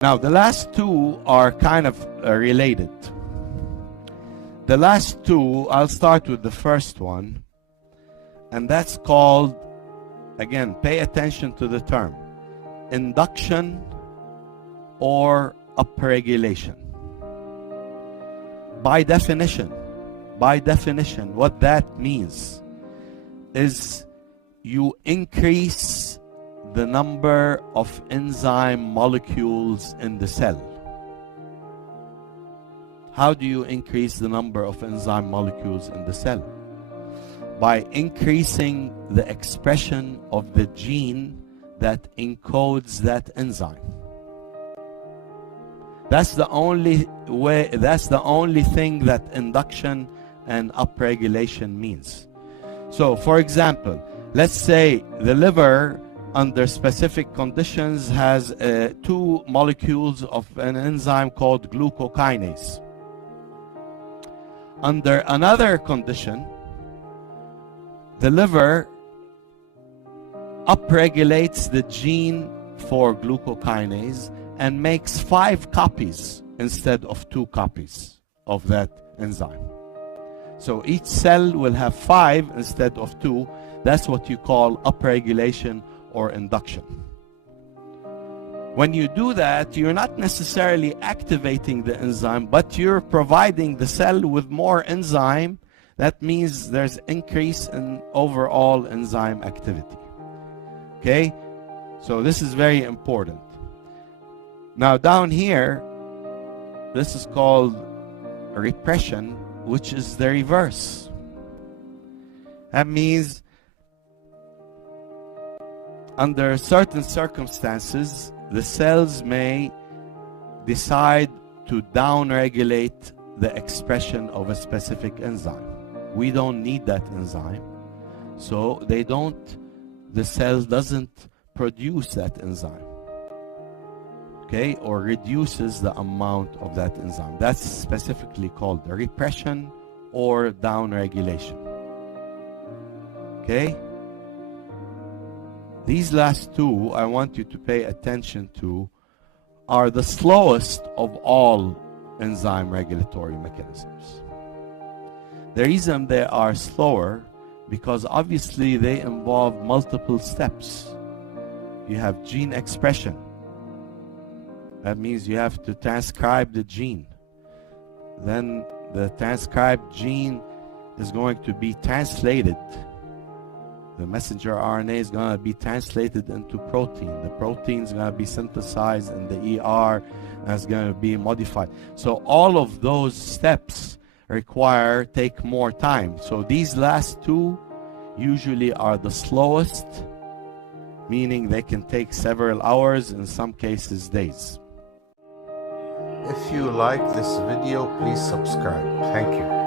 Now, the last two are kind of related. The last two, I'll start with the first one, and that's called, again, pay attention to the term, induction or upregulation. By definition, what that means is you increase the number of enzyme molecules in the cell. How do you increase the number of enzyme molecules in the cell? By increasing the expression of the gene that encodes that enzyme. That's the only way, that's the only thing that induction and upregulation means. So, for example, let's say the liver under specific conditions has two molecules of an enzyme called glucokinase. Under another condition, the liver upregulates the gene for glucokinase and makes 5 copies instead of 2 copies of that enzyme. So each cell will have 5 instead of 2. That's what you call upregulation or induction. When you do that, you're not necessarily activating the enzyme, but you're providing the cell with more enzyme. That means there's increase in overall enzyme activity. Okay? So this is very important. Now down here, this is called repression, which is the reverse. That means under certain circumstances, the cells may decide to downregulate the expression of a specific enzyme. We don't need that enzyme, so the cell doesn't produce that enzyme, okay, or reduces the amount of that enzyme. That's specifically called repression or downregulation. Okay? These last two I want you to pay attention to are the slowest of all enzyme regulatory mechanisms. The reason they are slower because obviously they involve multiple steps. You have gene expression. That means you have to transcribe the gene. Then the transcribed gene is going to be translated. The messenger RNA is going to be translated into protein. The protein is going to be synthesized in the ER and it's going to be modified. So all of those steps take more time. So these last two usually are the slowest, meaning they can take several hours, in some cases days. If you like this video, please subscribe. Thank you.